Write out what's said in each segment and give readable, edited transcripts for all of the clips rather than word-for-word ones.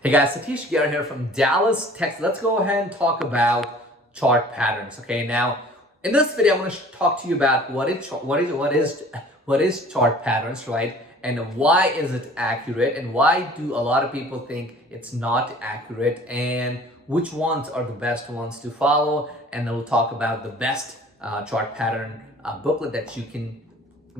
Hey guys, Satish Gear here from Dallas, Texas. Let's go ahead and talk about chart patterns. Okay, now in this video, I'm going to talk to you about what is chart patterns, right? And why is it accurate? And why do a lot of people think it's not accurate? And which ones are the best ones to follow? And then we'll talk about the best chart pattern booklet that you can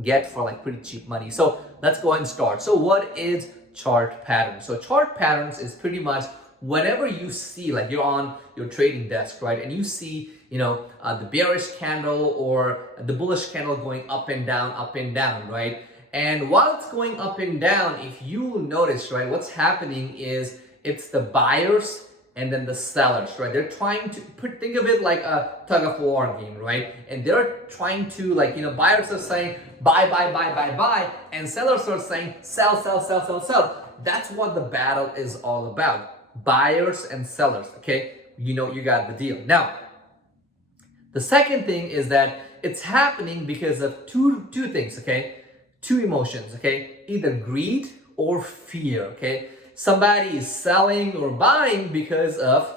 get for like pretty cheap money. So let's go ahead and start. So what is chart patterns? So chart patterns is pretty much whenever you see, like you're on your trading desk, right? And you see, the bearish candle or the bullish candle going up and down, right? And while it's going up and down, if you notice, right, what's happening is it's the buyers and then the sellers, right? They're trying to think of it like a tug of war game, right? And they're trying to buyers are saying buy, buy, and sellers are saying sell, sell, sell, sell, sell. That's what the battle is all about. Buyers and sellers, okay? You got the deal. Now, the second thing is that it's happening because of two things, okay? Two emotions, okay? Either greed or fear, okay? Somebody is selling or buying because of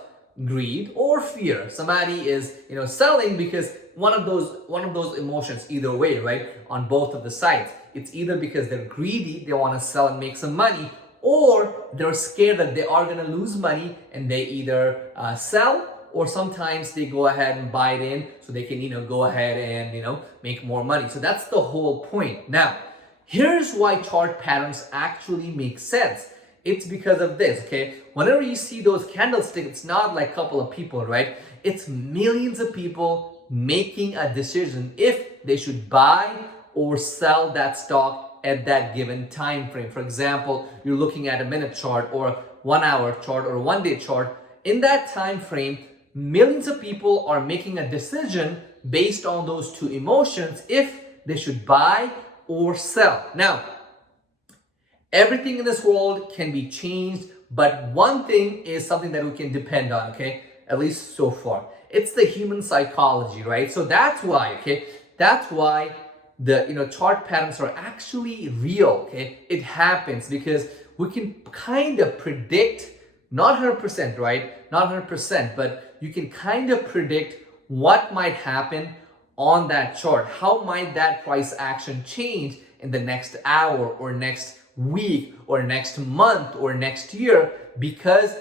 greed or fear. Somebody is, selling because one of those emotions, either way, right? On both of the sides. It's either because they're greedy, they want to sell and make some money, or they're scared that they are going to lose money and they either sell, or sometimes they go ahead and buy it in so they can, go ahead and, make more money. So that's the whole point. Now, here's why chart patterns actually make sense. It's because of this, okay? Whenever you see those candlesticks, it's not like a couple of people, right? It's millions of people making a decision if they should buy or sell that stock at that given time frame. For example, you're looking at a minute chart or 1 hour chart or 1 day chart. In that time frame, millions of people are making a decision based on those two emotions if they should buy or sell. Now, everything in this world can be changed, but one thing is something that we can depend on, okay? At least so far. It's the human psychology, right? So that's why, okay? That's why the chart patterns are actually real, okay? It happens because we can kind of predict, not 100%, right? Not 100%, but you can kind of predict what might happen on that chart. How might that price action change in the next hour or next week or next month or next year, because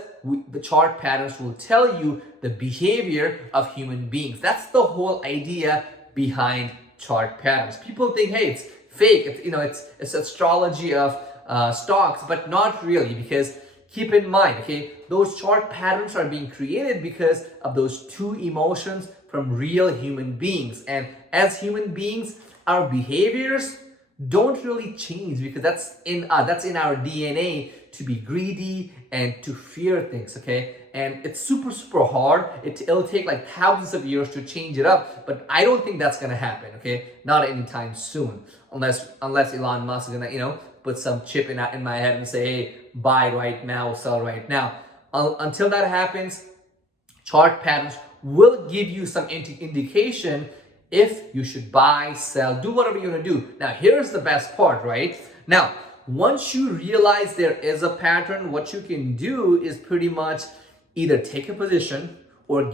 the chart patterns will tell you the behavior of human beings. That's the whole idea behind chart patterns. People think, hey, it's fake. It's astrology of stocks, but not really, because keep in mind, okay, those chart patterns are being created because of those two emotions from real human beings. And as human beings, our behaviors don't really change because that's in our DNA to be greedy and to fear things, okay? And it's super hard. It'll take like thousands of years to change it up, but I don't think that's gonna happen, okay? Not anytime soon, unless Elon Musk is gonna put some chip in my head and say, hey, buy right now, sell right now. Until that happens, chart patterns will give you some indication if you should buy, sell, do whatever you're gonna do. Now, here's the best part, right? Now, once you realize there is a pattern, what you can do is pretty much either take a position or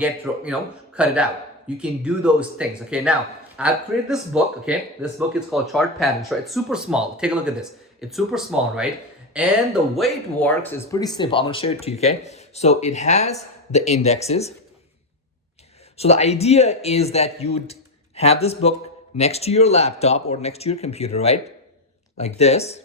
cut it out. You can do those things, okay? Now, I've created this book, okay? This book is called Chart Patterns, right? It's super small. Take a look at this. It's super small, right? And the way it works is pretty simple. I'm gonna show it to you, okay? So it has the indexes. So the idea is that you would have this book next to your laptop or next to your computer, right? Like this.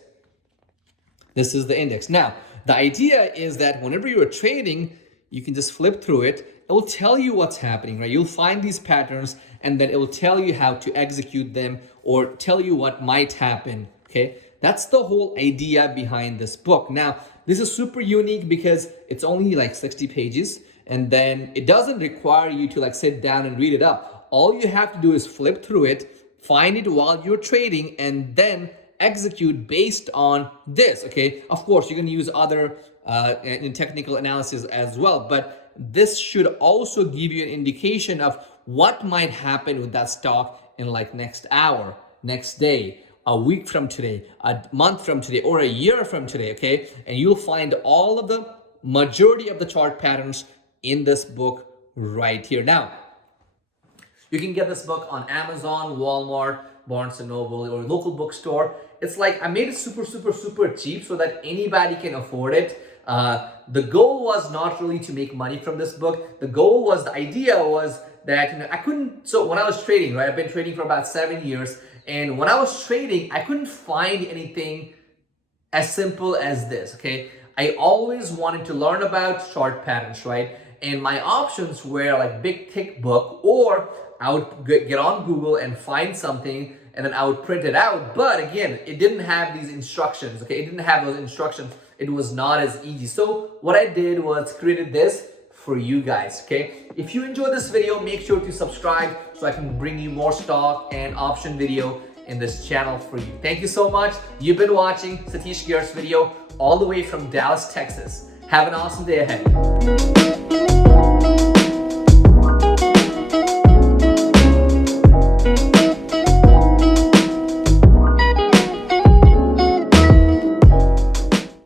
This is the index. Now, the idea is that whenever you're trading, you can just flip through it. It will tell you what's happening, right? You'll find these patterns and then it will tell you how to execute them or tell you what might happen, okay? That's the whole idea behind this book. Now, this is super unique because it's only like 60 pages and then it doesn't require you to like sit down and read it up. All you have to do is flip through it, find it while you're trading, and then execute based on this, okay? Of course, you can use other technical analysis as well, but this should also give you an indication of what might happen with that stock in like next hour, next day, a week from today, a month from today, or a year from today, okay? And you'll find all of the majority of the chart patterns in this book right here. Now, you can get this book on Amazon, Walmart, Barnes and Noble, or local bookstore. It's like I made it super cheap so that anybody can afford it. The goal was not really to make money from this book. The idea was that I couldn't. So when I was trading, right, I've been trading for about 7 years, and when I was trading, I couldn't find anything as simple as this. Okay, I always wanted to learn about chart patterns, right? And my options were like big thick book, or I would get on Google and find something and then I would print it out. But again, it didn't have these instructions, okay? It didn't have those instructions. It was not as easy. So what I did was created this for you guys, okay? If you enjoyed this video, make sure to subscribe so I can bring you more stock and option video in this channel for you. Thank you so much. You've been watching Satish Gear's video all the way from Dallas, Texas. Have an awesome day ahead.